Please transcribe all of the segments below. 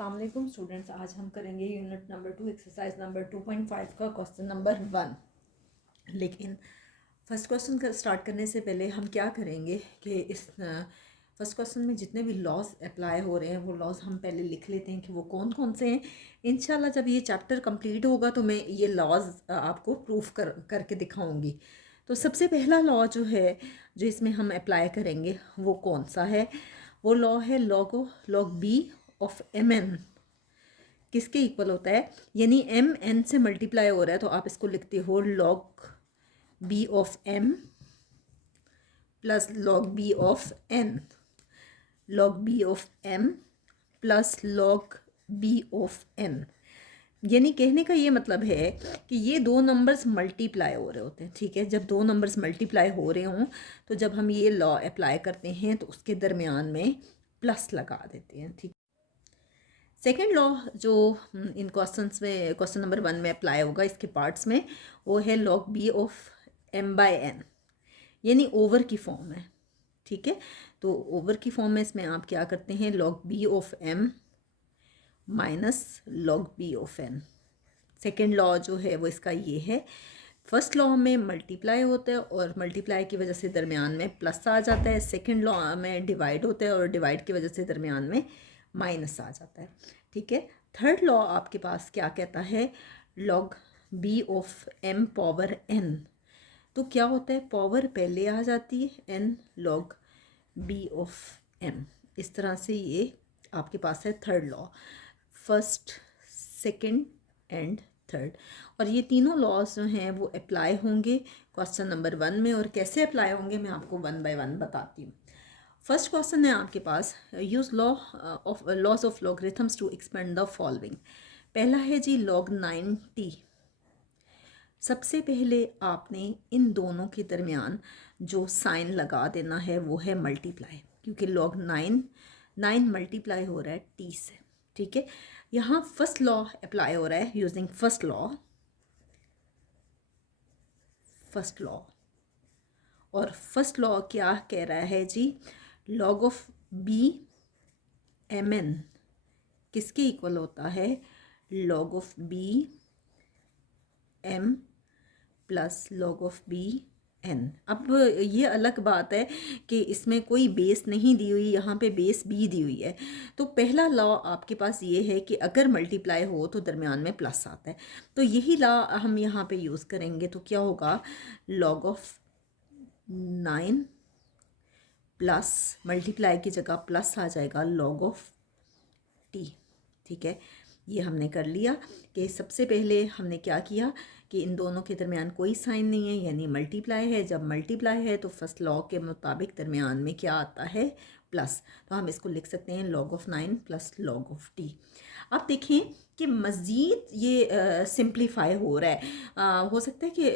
अस्सलाम वालेकुम स्टूडेंट्स। आज हम करेंगे यूनिट नंबर 2 एक्सरसाइज नंबर 2.5 का क्वेश्चन नंबर 1। लेकिन फर्स्ट क्वेश्चन का स्टार्ट करने से पहले हम क्या करेंगे कि इस फर्स्ट क्वेश्चन में जितने भी लॉज अप्लाई हो रहे हैं वो लॉज हम पहले लिख लेते हैं कि वो कौन कौन से हैं। इंशाल्लाह जब ये चैप्टर कंप्लीट होगा तो मैं ये लॉज आपको प्रूफ करके दिखाऊंगी। तो सबसे पहला लॉ जो है जो इसमें हम अप्लाई करेंगे वो कौन सा है? वो लॉ है log B of M N किसके इक्वल होता है, यानी एम एन से मल्टीप्लाई हो रहा है तो आप इसको लिखते हो log B of M plus log B of N, log B of M plus log B of N. यानी कहने का ये मतलब है कि ये दो नंबर्स मल्टीप्लाई हो रहे होते हैं। ठीक है, जब दो नंबर्स मल्टीप्लाई हो रहे हों तो जब हम ये लॉ अप्लाई करते हैं तो उसके दरमियान में प्लस लगा देते हैं। ठीक, सेकेंड लॉ जो इन क्वेश्चंस में क्वेश्चन नंबर 1 में अप्लाई होगा इसके पार्ट्स में, वो है log B of M by N, यानी ओवर की फॉर्म है। ठीक है, तो ओवर की फॉर्म में इसमें आप क्या करते हैं, log B of M minus log B of N. Second law जो है वो इसका ये है, फर्स्ट लॉ में मल्टीप्लाई होता है और मल्टीप्लाई की वजह से दरमियान में प्लस आ जाता है। सेकेंड लॉ में डिवाइड होता है और डिवाइड की वजह से दरमियान में माइनस आ जाता है। ठीक है, थर्ड लॉ आपके पास क्या कहता है, log B of M power N. तो क्या होता है, पावर पहले आ जाती है, N log B of M. इस तरह से ये आपके पास है third law, first second and third. और ये तीनों लॉज जो हैं वो अप्लाई होंगे क्वेश्चन नंबर 1 में, और कैसे अप्लाई होंगे मैं आपको 1 बाय 1 बताती हूँ। फर्स्ट क्वेश्चन है आपके पास, use laws of logarithms to expand the following. पहला है जी लॉग 90। सबसे पहले आपने इन दोनों के दरमियान जो साइन लगा देना है वो है मल्टीप्लाई, क्योंकि लॉग 9 मल्टीप्लाई हो रहा है टी से। ठीक है, यहाँ फर्स्ट लॉ अप्लाई हो रहा है यूजिंग फर्स्ट लॉ। और फर्स्ट लॉ क्या कह रहा है जी, log of B M N किसके इक्वल होता है, log of B M plus log of B N. अब ये अलग बात है कि इसमें कोई बेस नहीं दी हुई, यहाँ पे बेस बी दी हुई है। तो पहला लॉ आपके पास ये है कि अगर मल्टीप्लाई हो तो दरमियान में प्लस आता है, तो यही लॉ हम यहाँ पे यूज़ करेंगे। तो क्या होगा, लॉग ऑफ 9 प्लस मल्टीप्लाई की जगह प्लस आ जाएगा लॉग ऑफ टी। ठीक है, ये हमने कर लिया कि सबसे पहले हमने क्या किया कि इन दोनों के दरमियान कोई साइन नहीं है, यानी मल्टीप्लाई है। जब मल्टीप्लाई है तो फर्स्ट लॉ के मुताबिक दरमियान में क्या आता है, प्लस। तो हम इसको लिख सकते हैं log of 9 plus log of T. अब देखें कि मज़ीद ये सिंप्लीफाई हो रहा है। हो सकता है कि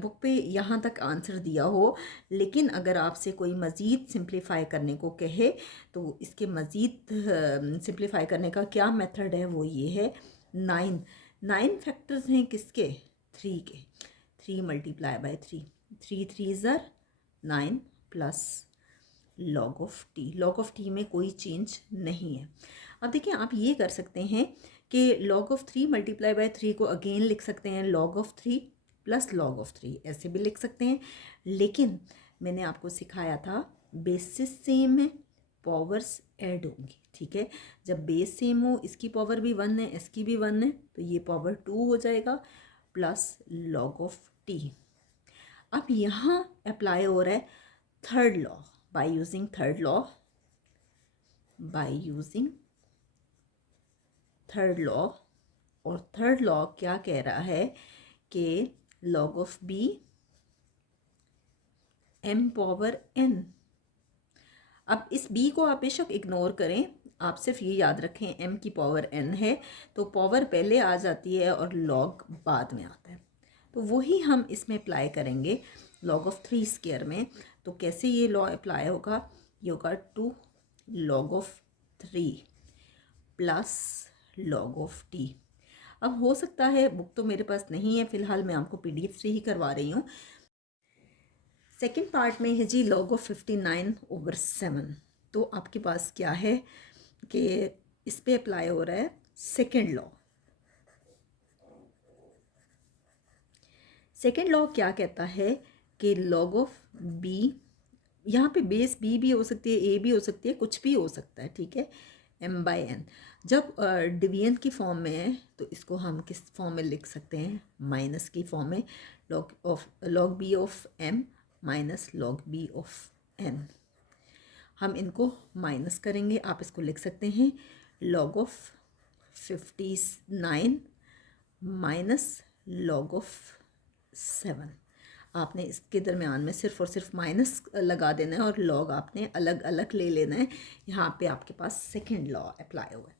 बुक पे यहाँ तक आंसर दिया हो, लेकिन अगर आपसे कोई मज़ीद सिंप्लीफाई करने को कहे तो इसके मज़ीद सिंप्लीफाई करने का क्या मेथड है, वो ये है 9 फैक्टर्स हैं किसके, 3 के। 3 मल्टीप्लाई बाय 3, 3 3 ज़र 9 plus log of T. Log of T में कोई चेंज नहीं है। अब देखिए आप ये कर सकते हैं कि लॉग ऑफ 3 मल्टीप्लाई बाय 3 को अगेन लिख सकते हैं log of 3 plus log of 3, ऐसे भी लिख सकते हैं। लेकिन मैंने आपको सिखाया था बेसिस सेम है, पावर्स ऐड होंगी। ठीक है, जब बेस सेम हो, इसकी पावर भी 1 है, इसकी भी 1 है, तो ये पावर 2 हो जाएगा प्लस लॉग ऑफ टी। अब यहाँ अप्लाई हो रहा है third law, by using third law. और थर्ड लॉ क्या कह रहा है कि log of B M power N. अब इस b को आप बेशक इग्नोर करें, आप सिर्फ ये याद रखें m की पावर n है तो पावर पहले आ जाती है और log बाद में आता है। तो वही हम इसमें अप्लाई करेंगे log ऑफ 3 स्क्वायर में। तो कैसे ये लॉ अप्लाई होगा, ये होगा 2 log of 3 plus log of t। अब हो सकता है, बुक तो मेरे पास नहीं है फ़िलहाल, मैं आपको PDF से ही करवा रही हूँ। सेकेंड पार्ट में है जी log ऑफ 59/7। तो आपके पास क्या है कि इस पे अप्लाई हो रहा है सेकेंड लॉ। सेकेंड लॉ क्या कहता है कि लॉग ऑफ बी, यहाँ पे बेस बी भी हो सकती है, ए भी हो सकती है, कुछ भी हो सकता है, ठीक है, एम बाई एन। जब डिवीजन की फॉर्म में है तो इसको हम किस फॉर्म में लिख सकते हैं, माइनस की फॉर्म में, log B of M minus log B of N. हम इनको माइनस करेंगे, आप इसको लिख सकते हैं log of 59 minus log of 7। आपने इसके दरमियान में सिर्फ और सिर्फ माइनस लगा देना है और लॉग आपने अलग अलग ले लेना है। यहाँ पे आपके पास सेकेंड लॉ अप्लाई हुआ है।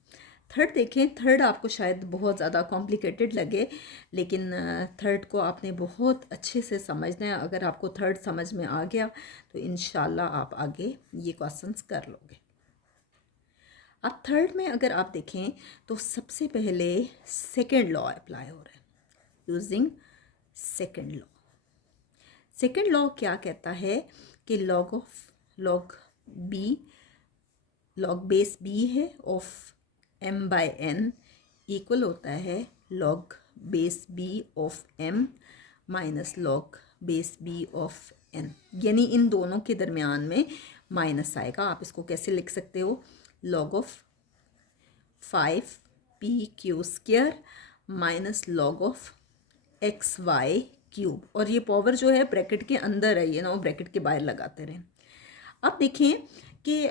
थर्ड देखें, थर्ड आपको शायद बहुत ज़्यादा कॉम्प्लिकेटेड लगे, लेकिन थर्ड को आपने बहुत अच्छे से समझना है। अगर आपको थर्ड समझ में आ गया तो इंशाल्लाह आप आगे ये क्वेश्चंस कर लोगे। अब थर्ड में अगर आप देखें तो सबसे पहले सेकेंड लॉ अप्लाई हो रहा है, using second law. Second law क्या कहता है कि लॉग बेस बी है of M by N equal होता है log base B of M minus log base B of N, यानी इन दोनों के दरमियान में माइनस आएगा। आप इसको कैसे लिख सकते हो, log of 5p² minus log of xy cube, और ये पावर जो है ब्रैकेट के अंदर है, ये ना ब्रैकेट के बाहर लगाते रहें। अब देखें कि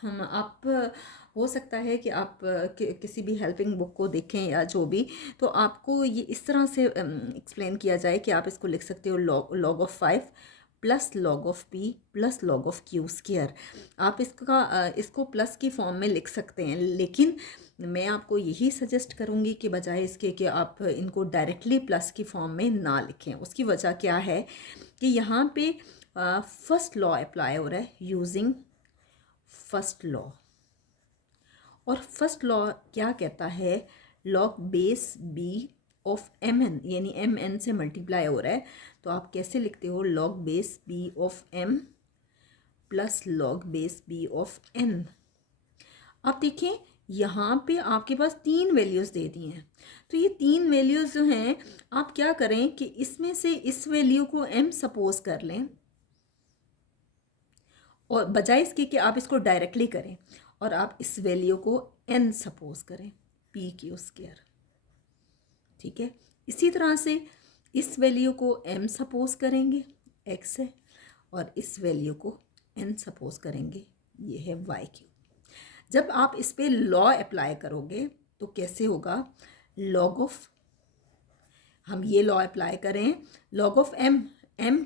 हम आप हो सकता है कि आप किसी भी हेल्पिंग बुक को देखें या जो भी, तो आपको ये इस तरह से एक्सप्लेन किया जाए कि आप इसको लिख सकते हो log of 5 plus log of P plus log of क्यू²। आप इसको प्लस की फॉर्म में लिख सकते हैं, लेकिन मैं आपको यही सजेस्ट करूँगी कि बजाय इसके कि आप इनको डायरेक्टली प्लस की फॉर्म में ना लिखें। उसकी वजह क्या है कि यहाँ पे फर्स्ट लॉ अप्लाई हो रहा है यूजिंग फर्स्ट लॉ, और फर्स्ट लॉ क्या कहता है, log base B of M N, यानी एम एन से मल्टीप्लाई हो रहा है, तो आप कैसे लिखते हो, log base B of M plus log base B of N. अब देखें यहाँ पे आपके पास 3 वैल्यूज़ दे दी हैं, तो ये 3 वैल्यूज़ जो हैं आप क्या करें कि इसमें से इस वैल्यू को m सपोज कर लें, और बजाय इसके कि आप इसको डायरेक्टली करें, और आप इस वैल्यू को n सपोज करें p²। ठीक है, इसी तरह से इस वैल्यू को m सपोज करेंगे, x है, और इस वैल्यू को n सपोज करेंगे, ये है y³। जब आप इस पे लॉ अप्लाई करोगे तो कैसे होगा, लॉग ऑफ, हम ये लॉ अप्लाई करें, लॉग ऑफ m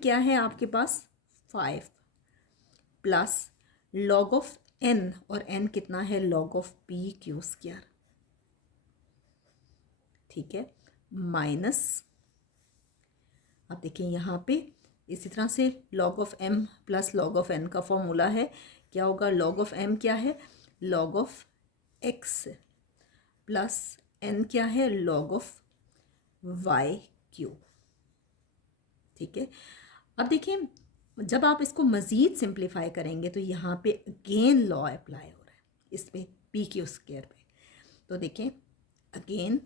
क्या है आपके पास 5 प्लस लॉग ऑफ n, और n कितना है, लॉग ऑफ p²। ठीक है, माइनस, आप देखें यहाँ पे इसी तरह से log of m plus log of n का फॉर्मूला है, क्या होगा, लॉग ऑफ m क्या है, log of x plus n क्या है, लॉग ऑफ y³। ठीक है, अब देखिए जब आप इसको मज़ीद सिंप्लीफाई करेंगे तो यहाँ पे अगेन लॉ अप्लाई हो रहा है इस पे p² पे, तो देखें अगेन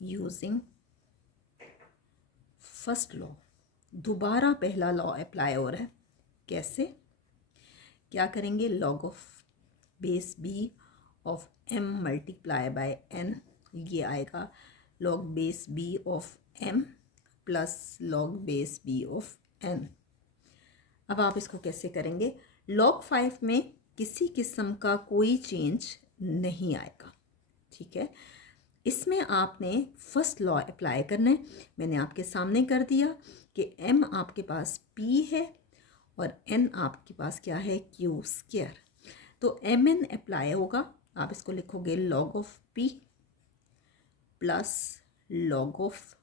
यूजिंग फर्स्ट लॉ, दोबारा पहला लॉ अप्लाई हो रहा है, कैसे, क्या करेंगे, log of base B of m multiply by n, ये आएगा log base B of m plus log base B of n। अब आप इसको कैसे करेंगे, लॉग 5 में किसी किस्म का कोई चेंज नहीं आएगा। ठीक है, इसमें आपने फर्स्ट लॉ अप्लाई करना है, मैंने आपके सामने कर दिया कि m आपके पास p है और n आपके पास क्या है, q²। तो mn अप्लाई होगा, आप इसको लिखोगे log of p plus log of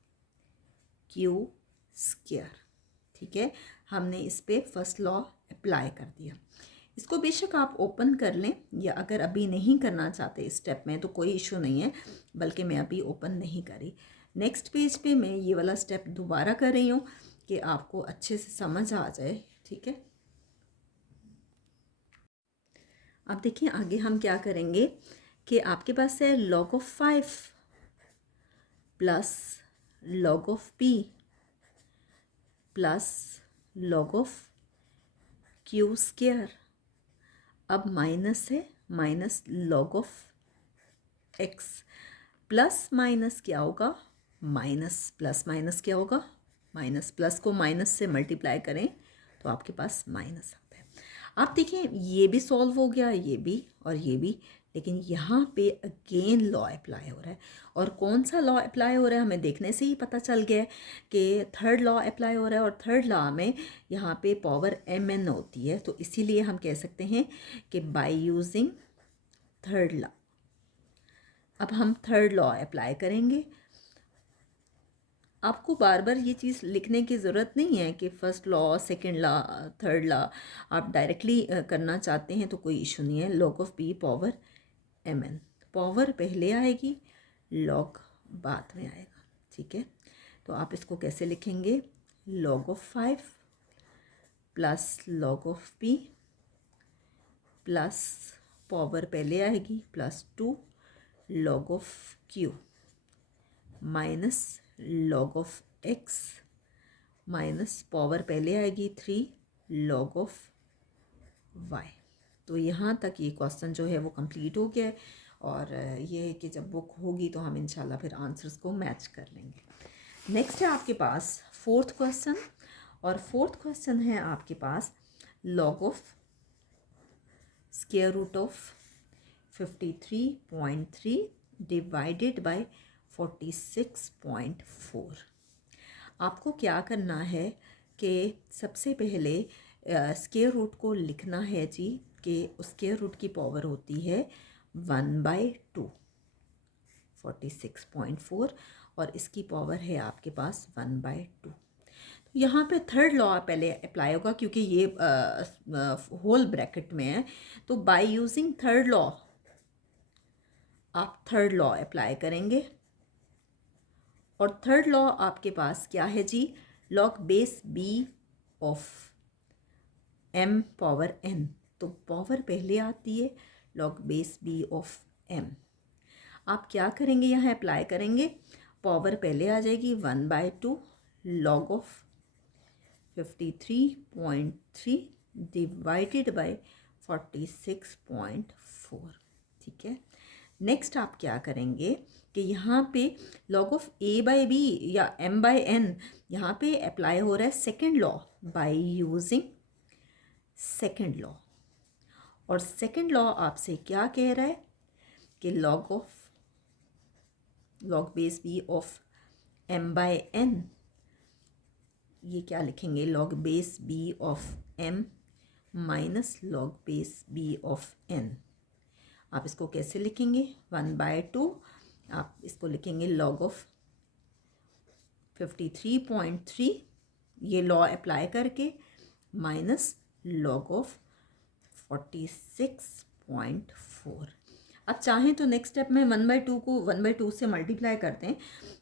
q²। ठीक है, हमने इस पे फर्स्ट लॉ अप्लाई कर दिया। इसको बेशक आप ओपन कर लें, या अगर अभी नहीं करना चाहते इस स्टेप में तो कोई इशू नहीं है, बल्कि मैं अभी ओपन नहीं करी। नेक्स्ट पेज पे मैं ये वाला स्टेप दोबारा कर रही हूँ कि आपको अच्छे से समझ आ जाए। ठीक है, अब देखिए आगे हम क्या करेंगे कि आपके पास है log of 5 plus log of p plus log of q square. अब माइनस है, minus log of x plus minus क्या होगा, माइनस प्लस माइनस क्या होगा, माइनस प्लस को माइनस से मल्टीप्लाई करें तो आपके पास माइनस आता है। आप देखिए ये भी सॉल्व हो गया, ये भी और ये भी, लेकिन यहाँ पे अगेन लॉ अप्लाई हो रहा है। और कौन सा लॉ अप्लाई हो रहा है हमें देखने से ही पता चल गया कि थर्ड लॉ अप्लाई हो रहा है। और थर्ड लॉ में यहाँ पे पावर mn होती है, तो इसीलिए हम कह सकते हैं कि बाय यूजिंग थर्ड लॉ। अब हम थर्ड लॉ अप्लाई करेंगे। आपको बार बार ये चीज़ लिखने की ज़रूरत नहीं है कि first law, second law, third law. आप डायरेक्टली करना चाहते हैं तो कोई इशू नहीं है। Log of P power mn, power पहले आएगी, लॉग बाद में आएगा, ठीक है। तो आप इसको कैसे लिखेंगे, log of 5 plus log of p plus power पहले आएगी plus 2 log of q minus log of x minus power पहले आएगी 3 लॉग ऑफ y। तो यहाँ तक ये क्वेश्चन जो है वो कंप्लीट हो गया है। और ये है कि जब बुक होगी तो हम इंशाल्लाह फिर आंसर्स को मैच कर लेंगे। नेक्स्ट है आपके पास फोर्थ क्वेश्चन, और फोर्थ क्वेश्चन है आपके पास log of square root of 53.3 divided by 46.4। आपको क्या करना है कि सबसे पहले स्क्वायर रूट को लिखना है जी, कि स्क्वायर रूट की पावर होती है 1/2 46.4, और इसकी पावर है आपके पास 1/2। तो यहाँ पे थर्ड लॉ पहले अप्लाई होगा क्योंकि ये होल ब्रैकेट में है। तो बाय यूजिंग थर्ड लॉ आप थर्ड लॉ अप्लाई करेंगे। और थर्ड लॉ आपके पास क्या है जी, log base b of m power n। तो पावर पहले आती है, log base b of m। आप क्या करेंगे, यहाँ अप्लाई करेंगे, पावर पहले आ जाएगी 1/2 लॉग ऑफ 53.3 डिवाइडेड बाय 46.4, ठीक है। नेक्स्ट आप क्या करेंगे कि यहाँ पे लॉग ऑफ a/b या m/n यहाँ पे अप्लाई हो रहा है second law by using second law. और सेकेंड लॉ आपसे क्या कह रहा है कि log base b of m/n, ये क्या लिखेंगे, log base b of m minus log base b of n। आप इसको कैसे लिखेंगे, 1/2 आप इसको लिखेंगे लॉग ऑफ 53.3, ये लॉ अप्लाई करके, माइनस लॉग ऑफ 46.4। अब चाहें तो नेक्स्ट स्टेप में 1/2 को 1/2 से मल्टीप्लाई करते हैं।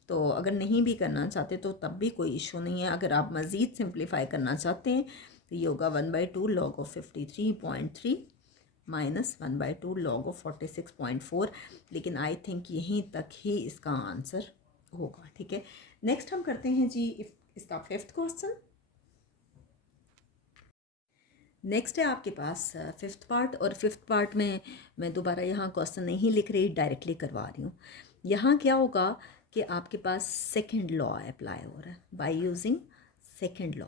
तो अगर नहीं भी करना चाहते तो तब भी कोई इशू नहीं है। अगर आप मज़ीद सिंप्लीफाई करना चाहते हैं तो ये होगा 1/2 log of 53.3 minus 1/2 log of 46.4। लेकिन आई थिंक यहीं तक ही इसका आंसर होगा, ठीक है। नेक्स्ट हम करते हैं जी इसका फिफ्थ क्वेश्चन। नेक्स्ट है आपके पास फिफ्थ पार्ट, और फिफ्थ पार्ट में मैं दोबारा यहाँ क्वेश्चन नहीं लिख रही, डायरेक्टली करवा रही हूँ। यहाँ क्या होगा कि आपके पास सेकंड लॉ अप्लाई हो रहा है by using second law.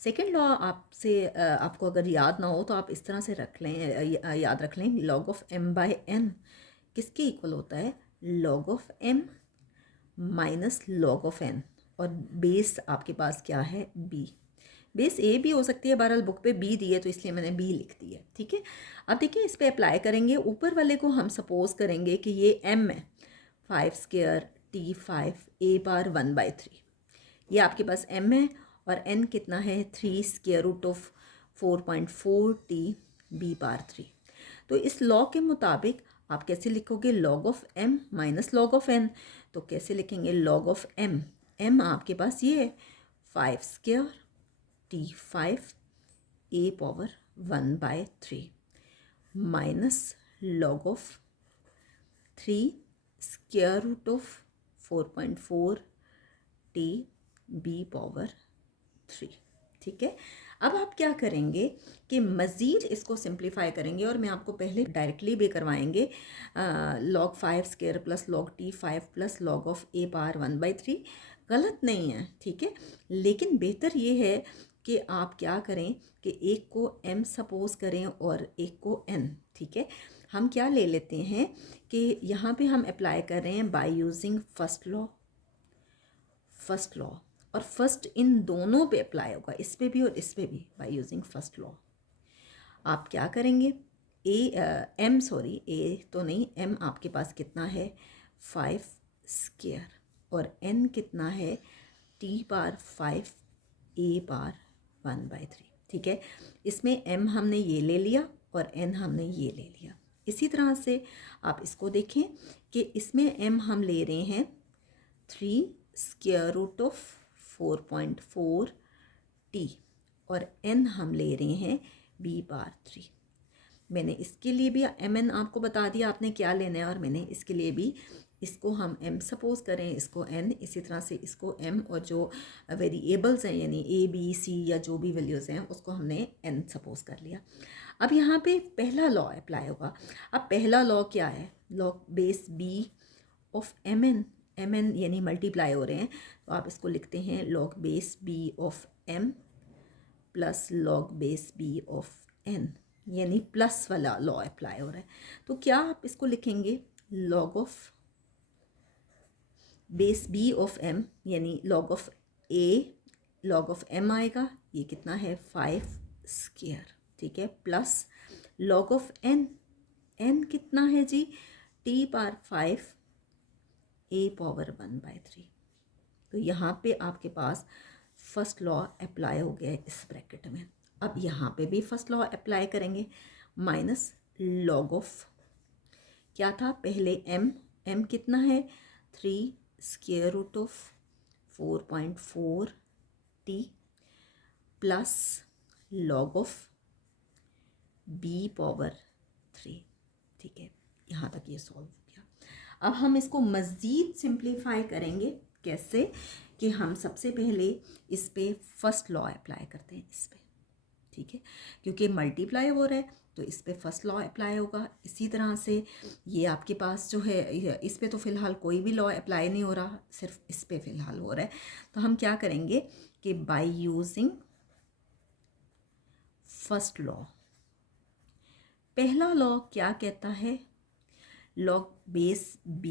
Second law आपसे आपको अगर याद ना हो तो आप इस तरह से रख लें, याद रख लें, लॉग ऑफ m/n किसके इक्वल होता है, log of m minus log of n। और बेस आपके पास क्या है, b। बेस a भी हो सकती है, बहरहाल बुक पे b दी है तो इसलिए मैंने b लिख दी है, ठीक है। अब देखिए इस पे अप्लाई करेंगे, ऊपर वाले को हम सपोज करेंगे कि ये m है, 5 स्क्वायर t5 a बार 1/3, ये आपके पास m है, और n कितना है, 3 square root of 4.4 t b बार 3। तो इस लॉ के मुताबिक आप कैसे लिखोगे, log of m minus log of n। तो कैसे लिखेंगे, लॉग ऑफ m, m आपके पास ये है 5 square t5 a power 1/3 minus log of 3 square root of 4.4 T B power 3। ठीक है, अब आप क्या करेंगे कि मज़ीद इसको सिंप्लीफाई करेंगे, और मैं आपको पहले डायरेक्टली भी करवाएंगे log 5 square plus log t 5 plus log of a power 1/3। गलत नहीं है, ठीक है, लेकिन बेहतर ये है कि आप क्या करें कि एक को m सपोज करें और एक को n। ठीक है, हम क्या ले लेते हैं कि यहाँ पे हम अप्लाई कर रहे हैं बाय यूजिंग फर्स्ट लॉ, और फर्स्ट इन दोनों पे अप्लाई होगा, इस पे भी और इस पे भी, बाय यूजिंग फर्स्ट लॉ। आप क्या करेंगे, ए तो नहीं, m आपके पास कितना है 5 स्क्वायर, और n कितना है t पावर 5 a पावर 1/3। ठीक है, इसमें m हमने ये ले लिया और n हमने ये ले लिया। इसी तरह से आप इसको देखें कि इसमें m हम ले रहे हैं 3 स्क्वायर रूट ऑफ 4.4 t, और n हम ले रहे हैं b पावर 3। मैंने इसके लिए भी mn आपको बता दिया आपने क्या लेना है, और मैंने इसके लिए भी, इसको हम m सपोज करें, इसको n, इसी तरह से इसको m, और जो वेरिएबल्स हैं यानी a b c या जो भी वैल्यूज़ हैं उसको हमने n सपोज कर लिया। अब यहाँ पे पहला लॉ अप्लाई होगा। अब पहला लॉ क्या है, log base b of mn यानी मल्टीप्लाई हो रहे हैं, तो आप इसको लिखते हैं log base b of m plus log base b of n, यानी प्लस वाला लॉ अप्लाई हो रहा है। तो क्या आप इसको लिखेंगे log of base b of m, यानी log of a log of m आएगा, ये कितना है 5 स्क्वायर। ठीक है, प्लस लॉग ऑफ n कितना है जी t पावर 5 a पावर 1/3। तो यहाँ पे आपके पास फर्स्ट लॉ अप्लाई हो गया है इस ब्रैकेट में। अब यहाँ पे भी फर्स्ट लॉ अप्लाई करेंगे, माइनस लॉग ऑफ क्या था पहले m कितना है 3 square root of 4.4 t plus log of b power 3। ठीक है, यहाँ तक ये सॉल्व हो गया। अब हम इसको मज़ीद सिंप्लीफाई करेंगे, कैसे कि हम सबसे पहले इस पे फर्स्ट लॉ अप्लाई करते हैं इस पे। ठीक है, क्योंकि मल्टीप्लाई हो रहा है तो इस पे फर्स्ट लॉ अप्लाई होगा। इसी तरह से ये आपके पास जो है, इस पे तो फ़िलहाल कोई भी लॉ अप्लाई नहीं हो रहा, सिर्फ इस पे फ़िलहाल हो रहा है। तो हम क्या करेंगे कि बाय यूजिंग फर्स्ट लॉ, पहला लॉ क्या कहता है, log base b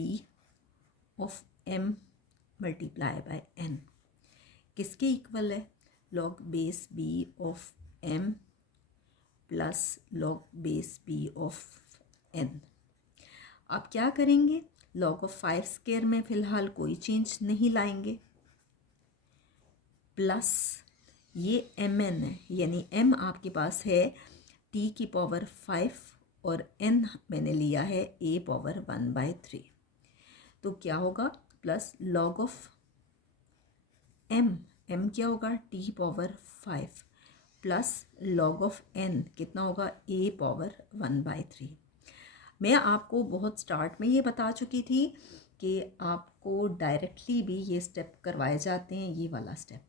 of m multiply by n किसके इक्वल है, log base b of m plus log base b of n। आप क्या करेंगे, लॉग ऑफ 5 स्क्वायर में फ़िलहाल कोई चेंज नहीं लाएंगे, प्लस ये mn है, यानी m आपके पास है t की पावर 5 और n मैंने लिया है a पावर 1/3। तो क्या होगा, प्लस लॉग ऑफ m क्या होगा t power 5 plus log of n कितना होगा a पावर 1/3। मैं आपको बहुत स्टार्ट में ये बता चुकी थी कि आपको डायरेक्टली भी ये स्टेप करवाए जाते हैं, ये वाला स्टेप,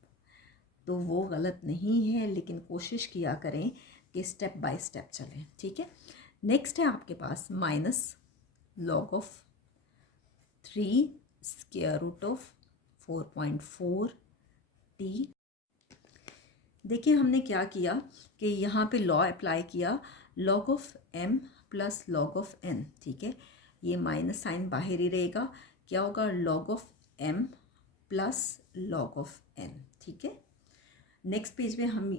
तो वो गलत नहीं है, लेकिन कोशिश किया करें कि स्टेप बाय स्टेप चलें। ठीक है, नेक्स्ट है आपके पास minus log of 3 square root of 4.4 t। देखिए हमने क्या किया कि यहाँ पे लॉ अप्लाई किया, log of m plus log of n। ठीक है, ये माइनस साइन बाहर ही रहेगा, क्या होगा log of m plus log of n। ठीक है, नेक्स्ट पेज में हम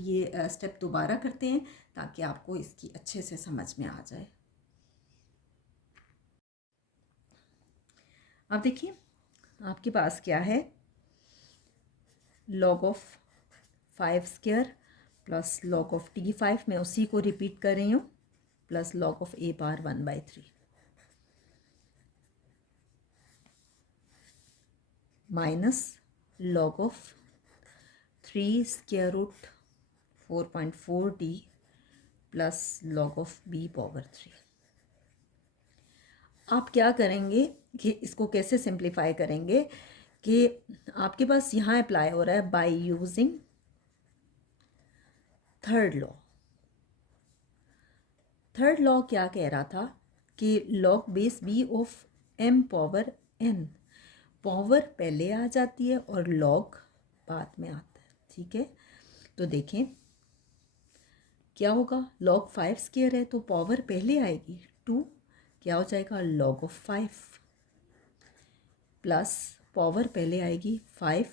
ये स्टेप दोबारा करते हैं ताकि आपको इसकी अच्छे से समझ में आ जाए। अब देखिए आपके पास क्या है, log of 5 square plus log of t5, मैं उसी को रिपीट कर रही हूँ, plus log of a power 1/3 minus log of 3 square root 4.4 t plus log of B power 3। आप क्या करेंगे कि इसको कैसे सिंप्लीफाई करेंगे कि आपके पास यहाँ अप्लाई हो रहा है by using third law. Third law क्या कह रहा था कि log base B of M power N, power पहले आ जाती है और लॉग बाद में आता है, ठीक है। तो देखें क्या होगा, लॉग 5 स्क्वायर है तो पावर पहले आएगी 2, क्या हो जाएगा लॉग ऑफ 5, प्लस पावर पहले आएगी 5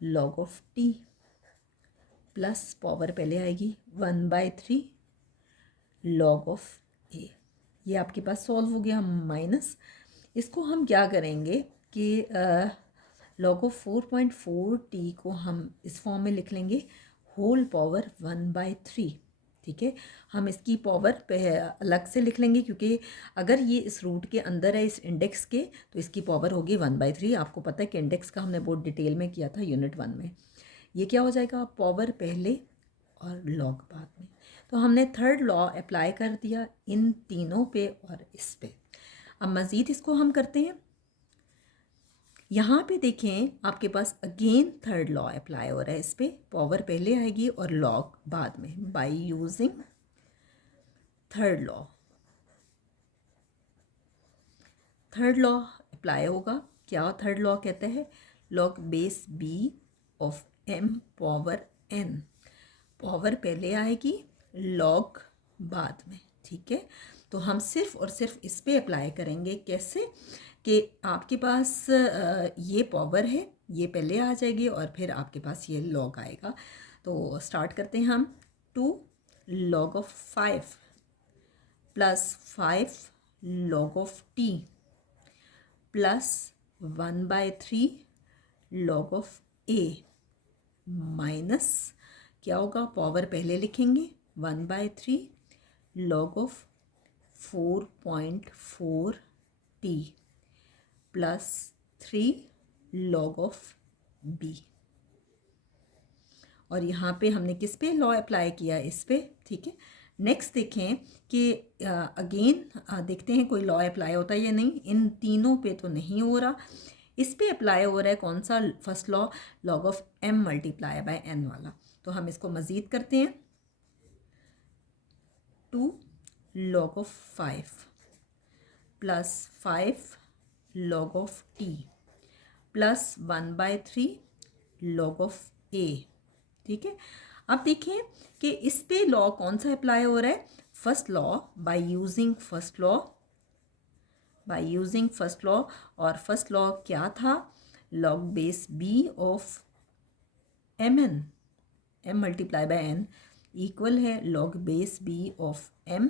log of T, plus power पहले आएगी 1/3 लॉग ऑफ ए। ये आपके पास सॉल्व हो गया। माइनस इसको हम क्या करेंगे कि लॉग ऑफ 4.4 टी को हम इस फॉर्म में लिख लेंगे होल पावर 1/3, ठीक है। हम इसकी पावर अलग से लिख लेंगे क्योंकि अगर ये इस रूट के अंदर है इस इंडेक्स के तो इसकी पावर होगी 1/3। आपको पता है कि इंडेक्स का हमने बहुत डिटेल में किया था यूनिट 1 में। ये क्या हो जाएगा, पावर पहले और लॉग बाद में। तो हमने थर्ड लॉ अप्लाई कर दिया इन तीनों पे और इस पे। अब मज़ीद इसको हम करते हैं। यहाँ पे देखें आपके पास अगेन थर्ड लॉ अप्लाई हो रहा है, इस पे पावर पहले आएगी और लॉग बाद में by using third law. Third law apply होगा, क्या थर्ड लॉ कहता है, log base B of M power N, power पहले आएगी लॉग बाद में, ठीक है। तो हम सिर्फ और सिर्फ इस पे अप्लाई करेंगे। कैसे कि आपके पास ये पावर है, ये पहले आ जाएगी और फिर आपके पास ये लॉग आएगा। तो स्टार्ट करते हैं हम। 2 log of 5 plus 5 log of T plus 1/3 log of a minus क्या होगा, पावर पहले लिखेंगे 1/3 log of 4.4 t plus 3 log of b. और यहाँ पे हमने किस पे लॉ अप्लाई किया, इस पे, ठीक है। नेक्स्ट देखें कि अगेन देखते हैं कोई लॉ अप्लाई होता है या नहीं। इन तीनों पे तो नहीं हो रहा, इस पे अप्लाई हो रहा है कौन सा, first law, log of M multiply by N वाला। तो हम इसको मज़ीद करते हैं। 2 log of 5 plus 5 log of T plus 1/3 log of A, ठीक है। अब देखिए कि इस पे लॉ कौन सा अप्लाई हो रहा है, first law by using first law, by using first law. और फर्स्ट लॉ क्या था, log base B of M N, M multiply by N equal है log base B of M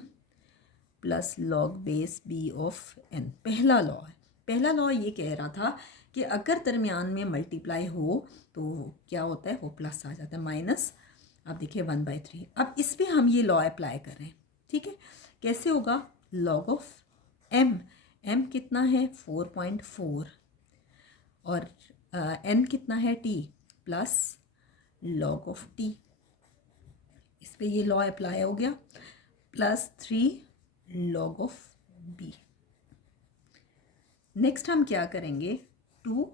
plus log base B of N. पहला law है, पहला law ये कह रहा था कि अगर दरमियान में मल्टीप्लाई हो तो क्या होता है, वो प्लस आ जाता है, माइनस। अब देखिए 1/3। अब इस पे हम ये लॉ अप्लाई कर रहे हैं, ठीक है। कैसे होगा, लॉग ऑफ एम, एम कितना है 4.4 और एन कितना है t, plus log of t, इस पे ये लॉ अप्लाई हो गया, plus 3 log of b. Next हम क्या करेंगे, 2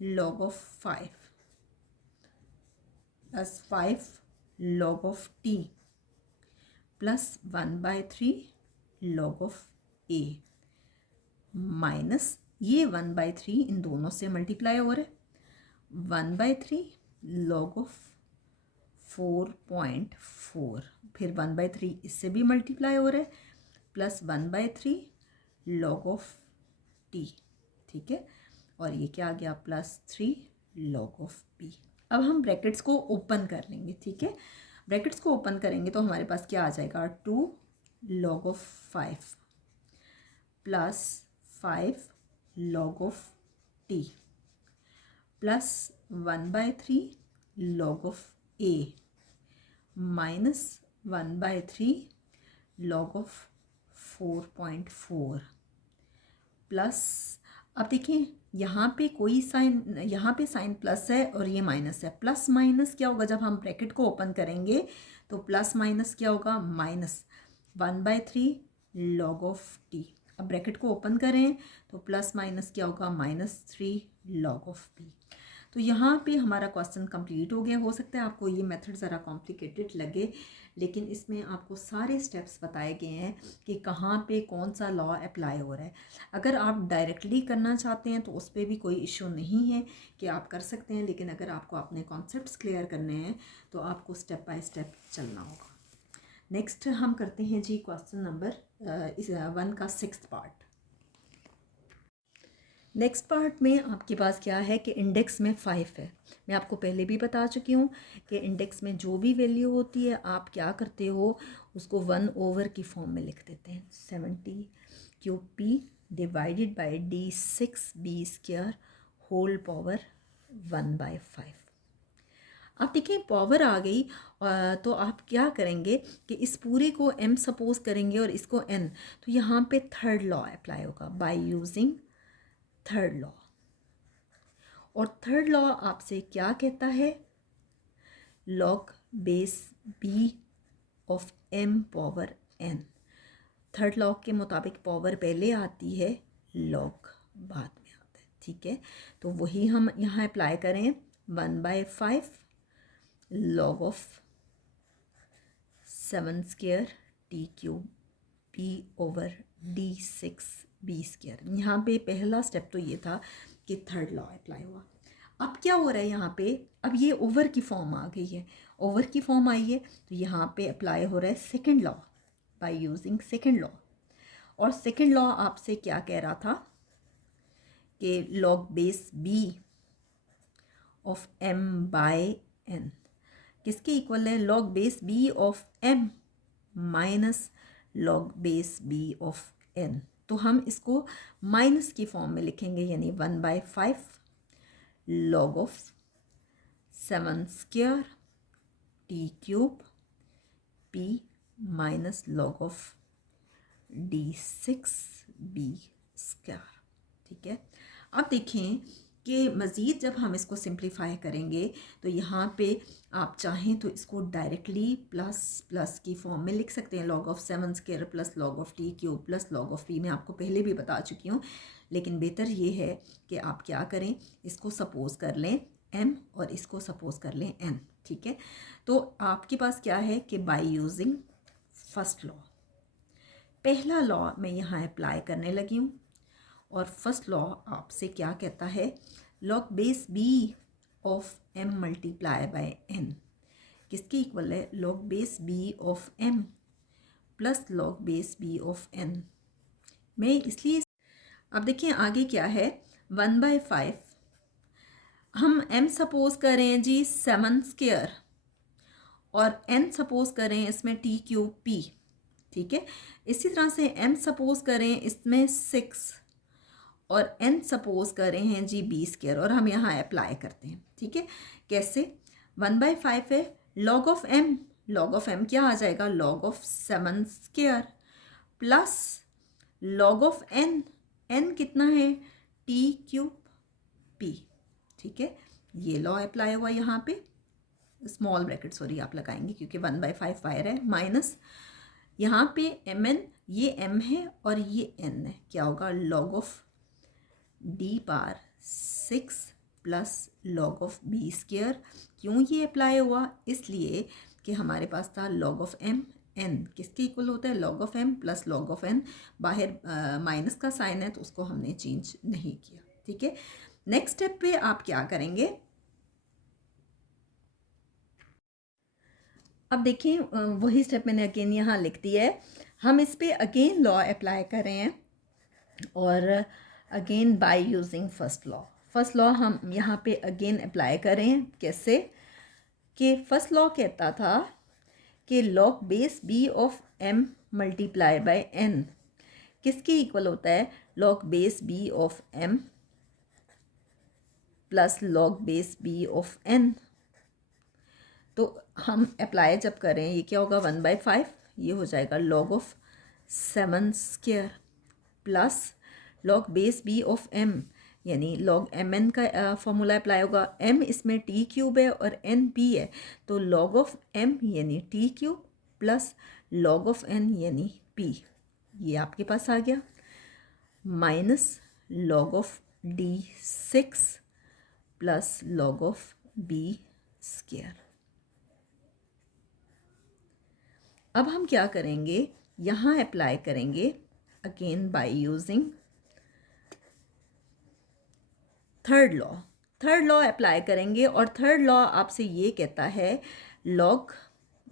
log of 5 plus 5 log of T plus 1/3 log of a minus ये 1/3 इन दोनों से मल्टीप्लाई हो रहा है, 1/3 लॉग ऑफ 4.4, फिर 1/3 इससे भी मल्टीप्लाई हो रहा है, प्लस 1/3 लॉग ऑफ टी, ठीक है। और ये क्या आ गया, प्लस 3 लॉग ऑफ बी। अब हम ब्रैकेट्स को ओपन कर लेंगे, ठीक है। ब्रैकेट्स को ओपन करेंगे तो हमारे पास क्या आ जाएगा, 2 log of 5 plus 5 log of T plus 1/3 log of a minus 1/3 log of 4.4 plus, अब देखिए यहाँ पे कोई साइन, यहाँ पे साइन प्लस है और ये माइनस है। प्लस माइनस क्या होगा, जब हम ब्रैकेट को ओपन करेंगे तो प्लस माइनस क्या होगा, माइनस 1/3 log ऑफ टी। अब ब्रैकेट को ओपन करें तो प्लस माइनस क्या होगा, -3 log ऑफ पी। तो यहाँ पे हमारा क्वेश्चन कंप्लीट हो गया। हो सकता है आपको ये मेथड ज़रा कॉम्प्लिकेटेड लगे, लेकिन इसमें आपको सारे स्टेप्स बताए गए हैं कि कहाँ पे कौन सा लॉ अप्लाई हो रहा है। अगर आप डायरेक्टली करना चाहते हैं तो उस पर भी कोई इशू नहीं है कि आप कर सकते हैं, लेकिन अगर आपको अपने कॉन्सेप्ट्स क्लियर करने हैं तो आपको स्टेप बाय स्टेप चलना होगा। नेक्स्ट हम करते हैं जी क्वेश्चन नंबर 1 का 6th पार्ट। नेक्स्ट पार्ट में आपके पास क्या है कि इंडेक्स में 5 है। मैं आपको पहले भी बता चुकी हूँ कि इंडेक्स में जो भी वैल्यू होती है आप क्या करते हो, उसको 1/, की फॉर्म में लिख देते हैं। 70³ divided by D6B² whole power 1/5। अब देखिए पावर आ गई, तो आप क्या करेंगे कि इस पूरे को m सपोज करेंगे और इसको n, तो यहाँ पे थर्ड लॉ अप्लाई होगा बाय यूजिंग थर्ड लॉ। और थर्ड लॉ आपसे क्या कहता है, log base b of m power n। Third law के मुताबिक पावर पहले आती है, log बाद में आता है, ठीक है। तो वही हम यहाँ अप्लाई करें, 1/5 log of 7² t³ p over D6B²। यहाँ पे पहला स्टेप तो ये था कि थर्ड लॉ अप्लाई हुआ। अब क्या हो रहा है यहाँ पे, अब ये ओवर की फॉर्म आ गई है, ओवर की फॉर्म आई है, तो यहाँ पे अप्लाई हो रहा है second law by using second law. और सेकंड लॉ आपसे क्या कह रहा था कि log base b of m/n किसके इक्वल है, log base b of m minus log base b of n। तो हम इसको माइनस की फॉर्म में लिखेंगे, यानी 1/5 log of 7² t³ p minus log of D6B²। ठीक है। अब देखें कि मज़ीद जब हम इसको सिंप्लीफाई करेंगे तो यहाँ पे आप चाहें तो इसको डायरेक्टली प्लस प्लस की फॉर्म में लिख सकते हैं, log of 7² plus log of t³ plus log of p। मैं आपको पहले भी बता चुकी हूँ, लेकिन बेहतर ये है कि आप क्या करें, इसको सपोज कर लें m और इसको सपोज कर लें n, ठीक है। तो आपके पास क्या है कि बाय यूजिंग फर्स्ट लॉ, पहला लॉ मैं यहाँ अप्लाई करने लगी हूँ। और फर्स्ट लॉ आपसे क्या कहता है, log base b of m multiply by n किसकी इक्वल है, log base b of m plus log base b of n। मैं इसलिए अब देखिए आगे क्या है, 1/5 हम m सपोज करें जी 7² और n सपोज करें इसमें t³ p, ठीक है। इसी तरह से m सपोज करें इसमें 6 और n सपोज करें हैं जी b², और हम यहाँ अप्लाई करते हैं, ठीक है। कैसे, 1/5 है, log of m, log of m क्या आ जाएगा, log of 7² plus log of n, n कितना है t³ p, ठीक है। ये लॉ अप्लाई हुआ यहाँ पे, स्मॉल ब्रैकेट सॉरी आप लगाएंगे क्योंकि 1/5 बाहर है, माइनस यहाँ पे mn, ये m है और ये n है, क्या होगा log of D6 plus log of b²। क्यों ये अप्लाई हुआ, इसलिए कि हमारे पास था log ऑफ m, n किसके इक्वल होता है, log of m plus log of n। बाहर माइनस का साइन है तो उसको हमने चेंज नहीं किया, ठीक है। नेक्स्ट स्टेप पे आप क्या करेंगे, अब देखें वही स्टेप मैंने अगेन यहाँ लिख दिया है, हम इस पे अगेन लॉ अप्लाई कर रहे हैं और again bye using first law. First law हम यहाँ पे अगेन अप्लाई करें, कैसे कि फर्स्ट लॉ कहता था कि log base b of m multiply by n किसके इक्वल होता है, log base b of m plus log base b of n। तो हम अप्लाई जब करें ये क्या होगा, 1/5 ये हो जाएगा log of 7² plus log base b of m, यानी log mn का फॉर्मूला अप्लाई होगा। m इसमें t क्यूब है और n p है, तो log ऑफ m यानी t cube plus log of n यानी p, ये आपके पास आ गया, minus log of d6 plus log of b square. अब हम क्या करेंगे, यहाँ अप्लाई करेंगे again bye using third law apply करेंगे। और थर्ड लॉ आपसे ये कहता है log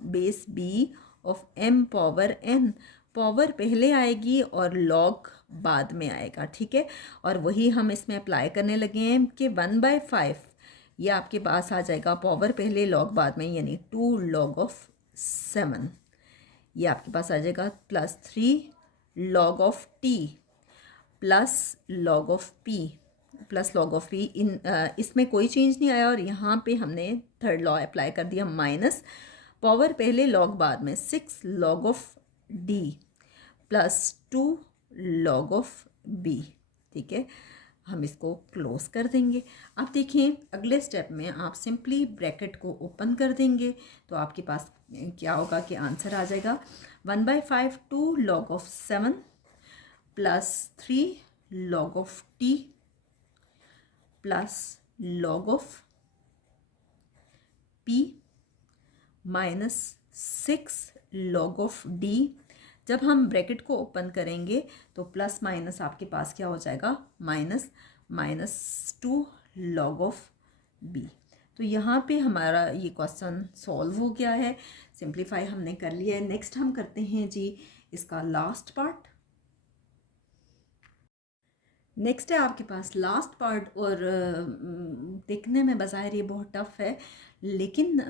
base b of m power n, power पहले आएगी और log बाद में आएगा, ठीक है। और वही हम इसमें अप्लाई करने लगे हैं कि 1/5 ये आपके पास आ जाएगा, पावर पहले log बाद में, यानी 2 log ऑफ 7 ये आपके पास आ जाएगा, plus 3 log of t plus log of p plus log of p। इसमें कोई चेंज नहीं आया और यहाँ पे हमने थर्ड लॉ अप्लाई कर दिया, माइनस पावर पहले log बाद में 6 log of d plus 2 log of b, ठीक है। हम इसको क्लोज कर देंगे। अब देखें अगले स्टेप में आप सिंपली ब्रैकेट को ओपन कर देंगे तो आपके पास क्या होगा कि आंसर आ जाएगा 1/5 2 log of 7 plus 3 log of t plus log of p minus 6 log of d। जब हम ब्रैकेट को ओपन करेंगे तो प्लस माइनस आपके पास क्या हो जाएगा, माइनस 2 log ऑफ b। तो यहाँ पे हमारा ये क्वेश्चन सॉल्व हो गया है, सिंप्लीफाई हमने कर लिया है। नेक्स्ट हम करते हैं जी इसका लास्ट पार्ट। नेक्स्ट है आपके पास लास्ट पार्ट, और देखने में बज़ाहिर ये बहुत टफ है, लेकिन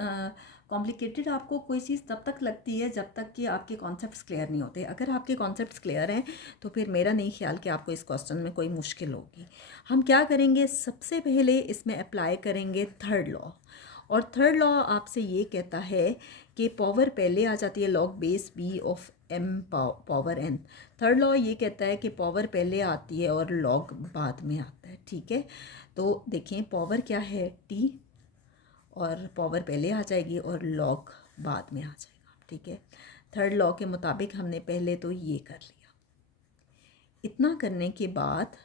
कॉम्प्लिकेटेड आपको कोई चीज़ तब तक लगती है जब तक कि आपके कॉन्सेप्ट्स क्लियर नहीं होते। अगर आपके कॉन्सेप्ट्स क्लियर हैं तो फिर मेरा नहीं ख्याल कि आपको इस क्वेश्चन में कोई मुश्किल होगी। हम क्या करेंगे, सबसे पहले इसमें अप्लाई करेंगे थर्ड लॉ। और थर्ड लॉ आपसे ये कहता है कि पावर पहले आ जाती है log base b of m power n। Third law ये कहता है कि पावर पहले आती है और log बाद में आता है, ठीक है। तो देखें पावर क्या है t, और पावर पहले आ जाएगी और log बाद में आ जाएगा, ठीक है। थर्ड लॉ के मुताबिक हमने पहले तो ये कर लिया। इतना करने के बाद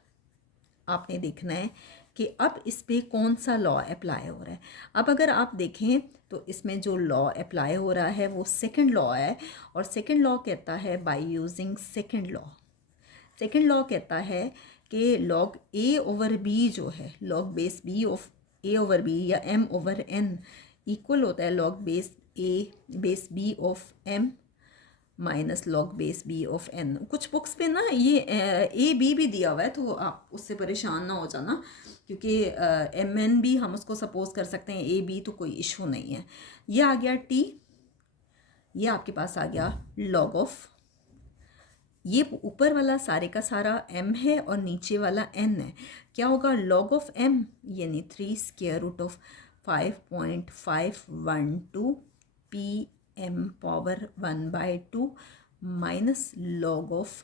आपने देखना है कि अब इस पर कौन सा लॉ अप्लाई हो रहा है। अब अगर आप देखें तो इसमें जो लॉ अप्लाई हो रहा है वो सेकंड लॉ है, और सेकंड लॉ कहता है by using second law. Second law कहता है कि log a ओवर b जो है, log base b of a over b या m ओवर n इक्वल होता है log base a base b of m minus log base b of n। कुछ books पे ना ये ए बी भी दिया हुआ है, तो आप उससे परेशान ना हो जाना, क्योंकि एम एन भी हम उसको सपोज कर सकते हैं, ए बी तो कोई इशू नहीं है। ये आ गया t, ये आपके पास आ गया log ऑफ, ये ऊपर वाला सारे का सारा m है और नीचे वाला n है। क्या होगा, log ऑफ m यानी 3 square root of 5.512 p m power 1/2 minus log of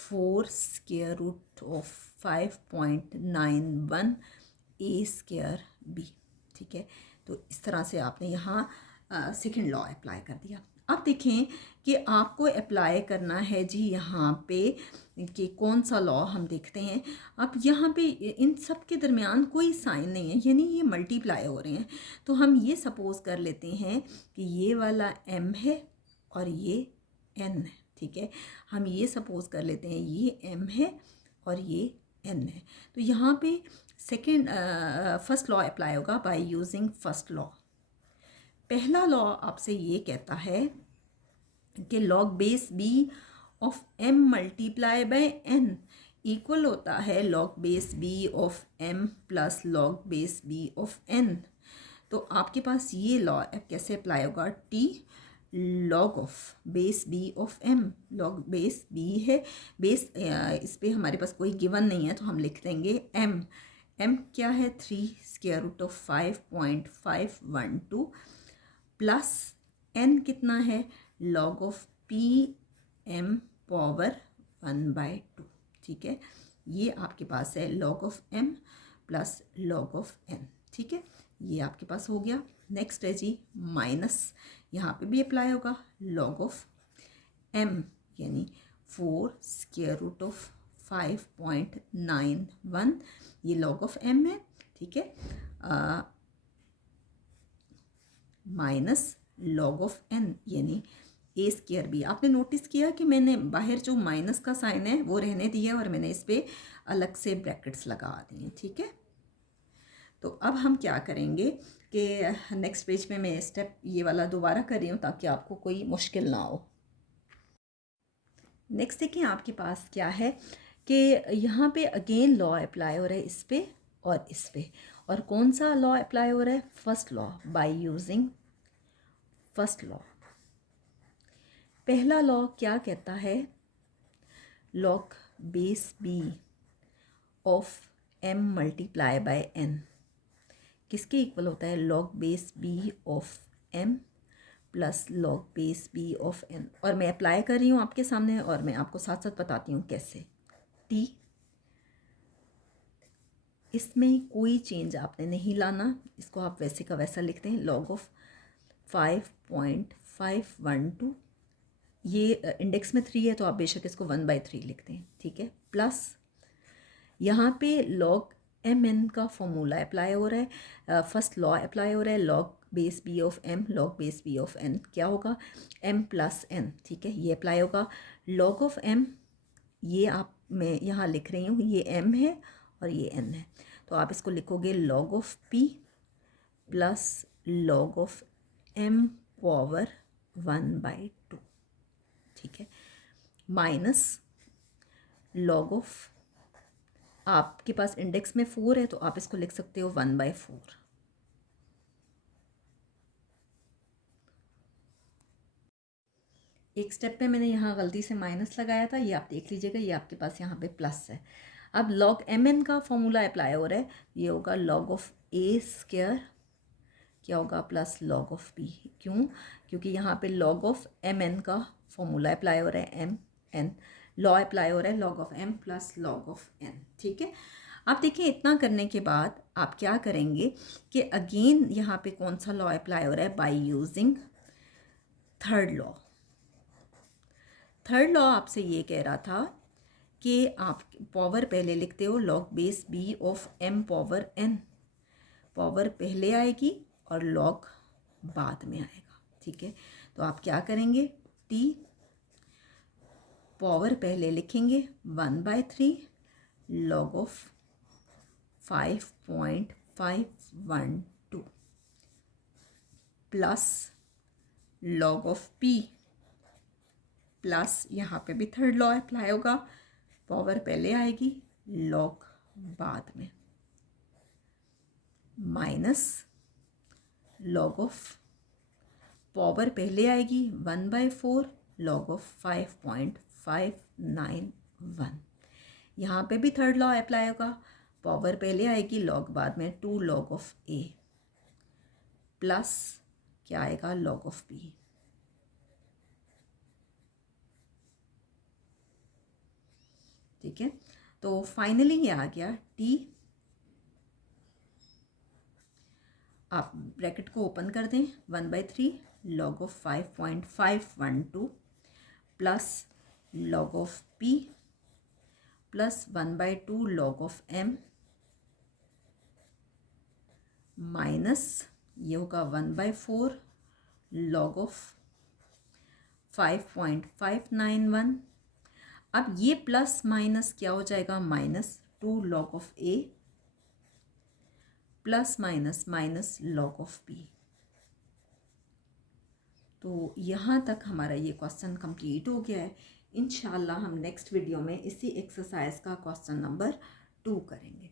4 square root of 5.91 a square b, ठीक है। तो इस तरह से आपने यहाँ सेकंड लॉ अप्लाई कर दिया। अब देखें कि आपको अप्लाई करना है जी यहाँ पे कि कौन सा लॉ हम देखते हैं। अब यहाँ पे इन सब के दरमियान कोई साइन नहीं है, यानी ये मल्टीप्लाई हो रहे हैं, तो हम ये सपोज कर लेते हैं कि ये वाला m है और ये n है, ठीक है। हम ये सपोज कर लेते हैं ये m है और ये n है। तो यहाँ पे फर्स्ट लॉ अप्लाई होगा बाय यूजिंग फर्स्ट लॉ। पहला लॉ आपसे ये कहता है कि log base b of m multiply by n equal होता है log base b of m plus log base b of n। तो आपके पास ये लॉ कैसे अप्लाई होगा, t log of base b of m, log base b है, base इस पर हमारे पास कोई गिवन नहीं है तो हम लिख देंगे m। m क्या है, 3 square root of 5.512 plus n कितना है, log of p m power 1/2, ठीक है। ये आपके पास है log of m plus log of n, ठीक है, ये आपके पास हो गया। नेक्स्ट है जी माइनस, यहाँ पे भी अप्लाई होगा log ऑफ m यानी 4 स्क्वायर रूट ऑफ 5.91, ये log ऑफ m है, ठीक है, माइनस log ऑफ n यानी ए स्क्वायर बी। आपने नोटिस किया कि मैंने बाहर जो माइनस का साइन है वो रहने दिया और मैंने इस पर अलग से ब्रैकेट्स लगा दिए, ठीक है। तो अब हम क्या करेंगे कि नेक्स्ट पेज में मैं स्टेप ये वाला दोबारा कर रही हूँ ताकि आपको कोई मुश्किल ना हो। नेक्स्ट देखिए आपके पास क्या है कि यहाँ पे अगेन लॉ अप्लाई हो रहा है इस पे और इस पे, और कौन सा लॉ अप्लाई हो रहा है? First law, by using first law. पहला लॉ क्या कहता है? Log base B of m multiply by n किसके इक्वल होता है? Log base b of m plus log base b of n। और मैं अप्लाई कर रही हूँ आपके सामने और मैं आपको साथ साथ बताती हूँ कैसे। t, इसमें कोई चेंज आपने नहीं लाना, इसको आप वैसे का वैसा लिखते हैं। लॉग ऑफ 5.512, ये इंडेक्स में 3 है तो आप बेशक इसको 1/3 लिखते हैं, ठीक है। प्लस यहाँ पे लॉग एम एन का फॉर्मूला अप्लाई हो रहा है, फर्स्ट लॉ अप्लाई हो रहा है, log base B of m log base B of n क्या होगा? एम प्लस एन, ठीक है, ये अप्लाई होगा। लॉग ऑफ एम, ये आप मैं यहाँ लिख रही हूँ, ये एम है और ये एन है, तो आप इसको लिखोगे log of P plus log of M power 1/2, ठीक है, माइनस लॉग ऑफ, आपके पास इंडेक्स में 4 है तो आप इसको लिख सकते हो 1/4। एक स्टेप पे मैंने यहाँ गलती से माइनस लगाया था, ये आप देख लीजिएगा, ये आपके पास यहाँ पे प्लस है। अब लॉग एम एन का फॉर्मूला अप्लाई हो रहा है, ये होगा लॉग ऑफ ए स्क्वायर क्या होगा? Plus log of b. क्यों? क्योंकि यहाँ पे लॉग ऑफ एम एन का फॉर्मूला अप्लाई हो रहा है, एम एन लॉ अप्लाई हो रहा है, log of M plus log of n, ठीक है। आप देखिए इतना करने के बाद आप क्या करेंगे कि अगेन यहाँ पे कौन सा लॉ अप्लाई हो रहा है? By using third law. Third law आपसे ये कह रहा था कि आप पावर पहले लिखते हो, log base B of M power N, power पहले आएगी और लॉग बाद में आएगा, ठीक है। तो आप क्या करेंगे? t पावर पहले लिखेंगे 1/3 log of 5.512 plus log of p plus यहाँ पे भी थर्ड लॉ अप्लाई होगा, पावर पहले आएगी लॉग बाद में, माइनस लॉग ऑफ पावर पहले आएगी 1/4 लॉग ऑफ 5.591, यहाँ पे भी थर्ड लॉ अप्लाई होगा, पावर पहले आएगी लॉग बाद में 2 लॉग ऑफ ए प्लस क्या आएगा? लॉग ऑफ बी, ठीक है। तो फाइनली ये आ गया t, आप ब्रैकेट को ओपन कर दें, 1/3 log of 5.512 plus log of p plus 1/2 log of m minus ये होगा 1/4 लॉग ऑफ 5.591। अब ये प्लस माइनस क्या हो जाएगा? Minus 2 log of a plus minus minus log of b। तो यहाँ तक हमारा ये क्वेश्चन कंप्लीट हो गया है। इंशाल्लाह हम नेक्स्ट वीडियो में इसी एक्सरसाइज का क्वेश्चन नंबर 2 करेंगे।